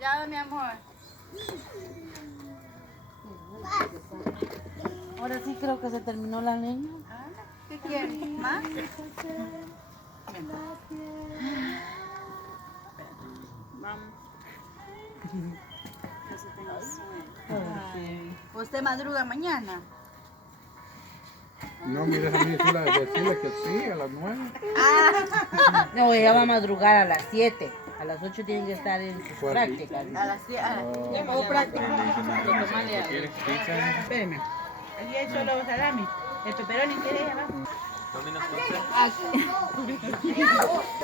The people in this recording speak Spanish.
Cuidado, mi amor. Ahora sí creo que se terminó la leña. ¿Qué quieres? ¿Más? Vamos. ¿Usted madruga mañana? No, mire, a mí decirle que sí, a las 9. No, ella va a madrugar a las 7. A las 8 tienen que estar en sus Fuerte. prácticas. A las 10. Oh. práctica. Espérame. Aquí hay solo salami. El pepperoni quiere ella, va.